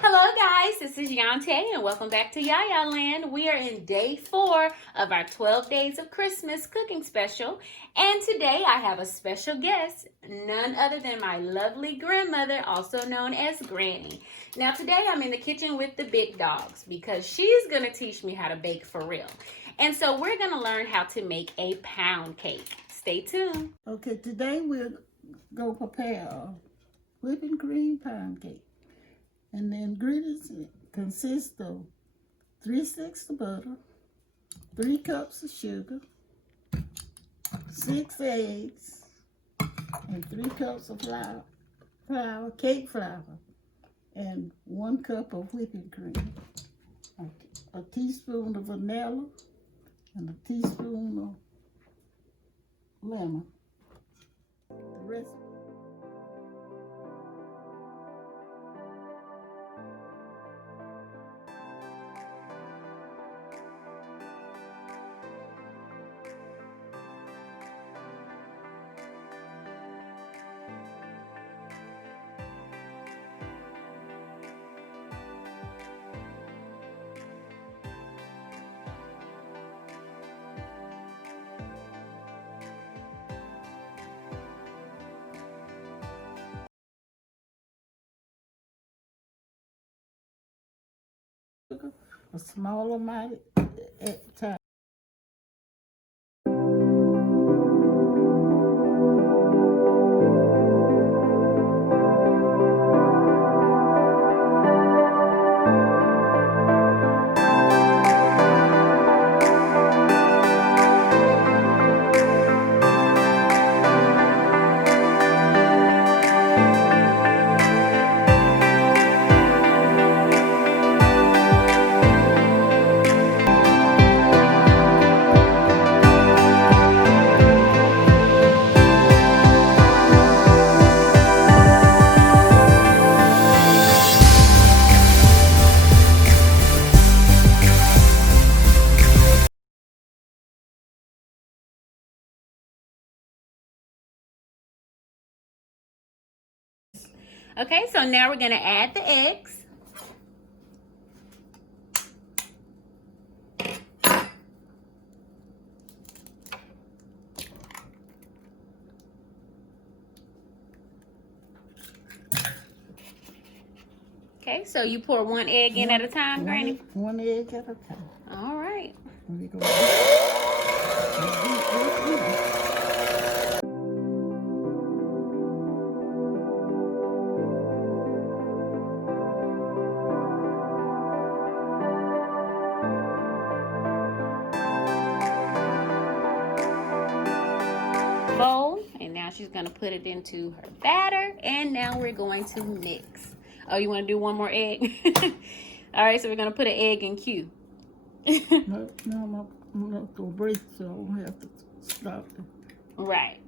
Hello guys, this is Yante and welcome back to Yaya Land. We are in day 4 of our 12 Days of Christmas cooking special, and today I have a special guest, none other than my lovely grandmother, also known as Granny. Now today I'm in the kitchen with the big dogs because she's going to teach me how to bake for real. And so we're going to learn how to make a pound cake. Stay tuned. Okay, today we're going to prepare a whipping cream pound cake. And the ingredients consist of 3 sticks of butter, 3 cups of sugar, 6 eggs, and 3 cups of cake flour, and 1 cup of whipping cream, a teaspoon of vanilla, and a teaspoon of lemon. The rest. A small amount at a time. Okay, so now we're going to add the eggs. Okay, so you pour 1 egg in at a time, Granny? 1 egg at a time. All right. Bowl, and now she's going to put it into her batter, and now we're going to mix. Oh, you want to do 1 more egg? All right, so we're going to put an egg in Q. No, I'm not going to break, so I don't have to stop it. Right.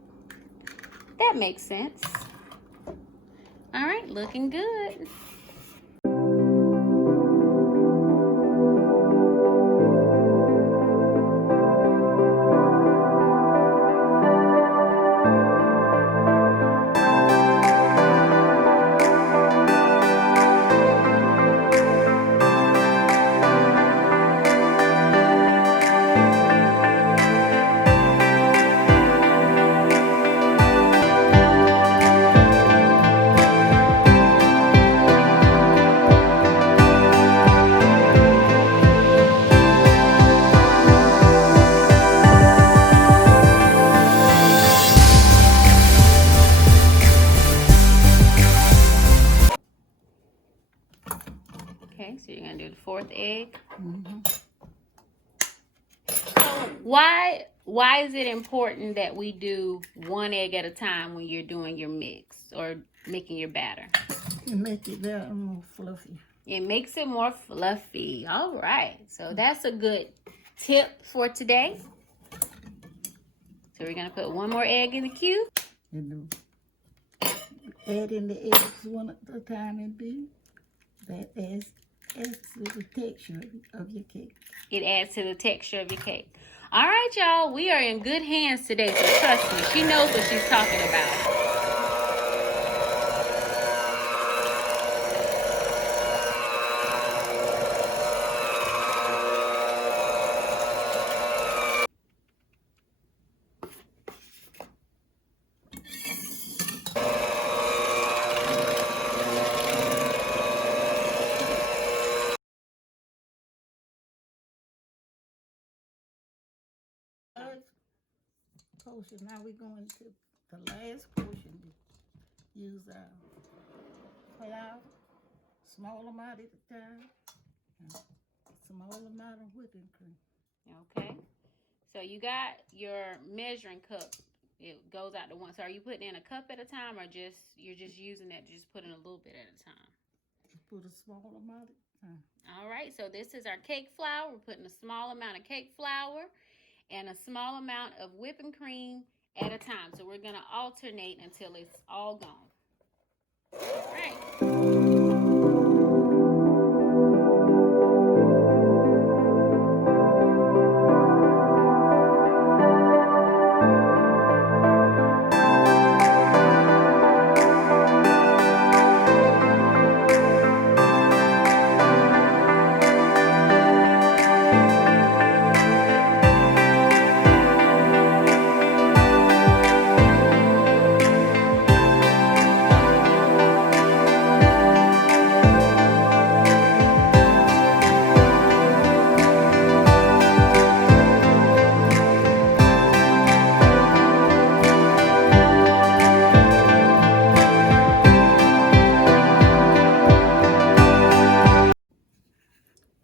That makes sense. All right, looking good. Okay, so you're gonna do the 4th egg. So why is it important that we do 1 egg at a time when you're doing your mix or making your batter? It makes it that more fluffy. It makes it more fluffy. All right, so that's a good tip for today. So we're gonna put 1 more egg in the cube. And add in the eggs 1 at a time and beat. That adds to the texture of your cake. It adds to the texture of your cake. All right, y'all. We are in good hands today, so trust me. She knows what she's talking about. portion. Now we're going to the last portion. Use our flour, small amount at a time, and small amount of whipping cream. Okay. So you got your measuring cup. It goes out to one. So are you putting in a cup at a time, or you're just using that to just put in a little bit at a time? Just put a small amount at a time. All right. So this is our cake flour. We're putting a small amount of cake flour and a small amount of whipping cream at a time. So we're going to alternate until it's all gone. All right.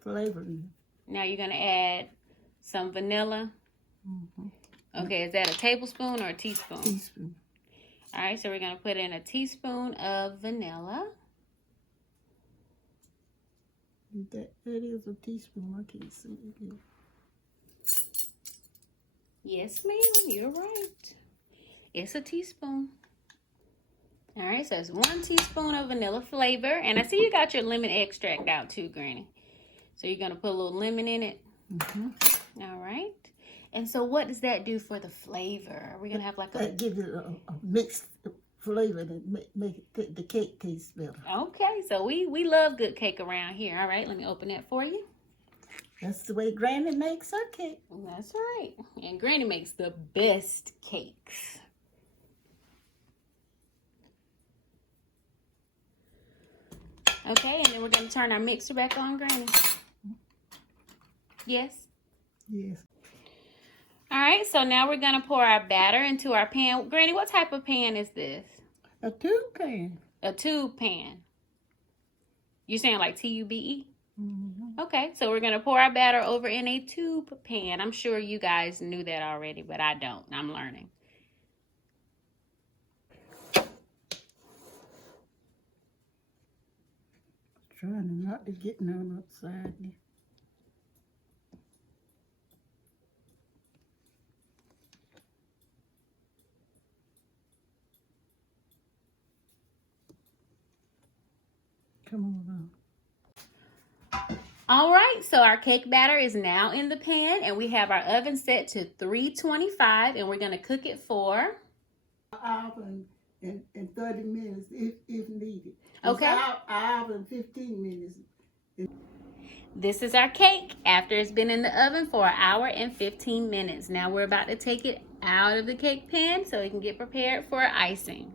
Flavoring. Now you're going to add some vanilla. Okay, is that a tablespoon or a teaspoon? Teaspoon. All right, so we're going to put in a teaspoon of vanilla. That is a teaspoon. I can't see it here. Yes, ma'am, you're right. It's a teaspoon. All right, so it's 1 teaspoon of vanilla flavor. And I see you got your lemon extract out too, Granny. So you're going to put a little lemon in it. All right. And so what does that do for the flavor? Are we going to have like a... That gives it a mixed flavor that make the cake taste better. Okay, so we love good cake around here. All right, let me open that for you. That's the way Granny makes her cake. That's right. And Granny makes the best cakes. Okay, and then we're going to turn our mixer back on, Granny. Yes? Yes. All right, so now we're going to pour our batter into our pan. Granny, what type of pan is this? A tube pan. A tube pan. You're saying like T-U-B-E? Okay, so we're going to pour our batter over in a tube pan. I'm sure you guys knew that already, but I don't. I'm learning. Trying not to get none upside there. Come on. All right, so our cake batter is now in the pan, and we have our oven set to 325, and we're going to cook it for... Hour and 30 minutes if needed. Okay. Hour and 15 minutes. This is our cake after it's been in the oven for 1 hour and 15 minutes. Now we're about to take it out of the cake pan so it can get prepared for icing.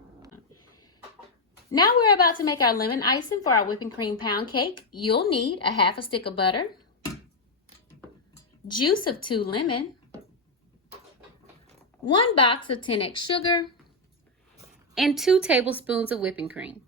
Now we're about to make our lemon icing for our whipping cream pound cake. You'll need a half a stick of butter, juice of 2 lemons, 1 box of 10x sugar, and 2 tablespoons of whipping cream.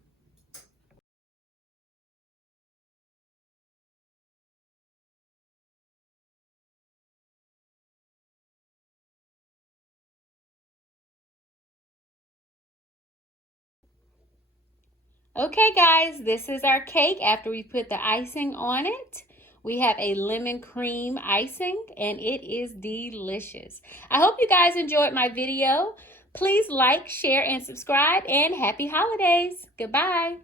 Okay guys, this is our cake after we put the icing on it. We have a lemon cream icing and it is delicious. I hope you guys enjoyed my video. Please like, share, and subscribe, and happy holidays. Goodbye.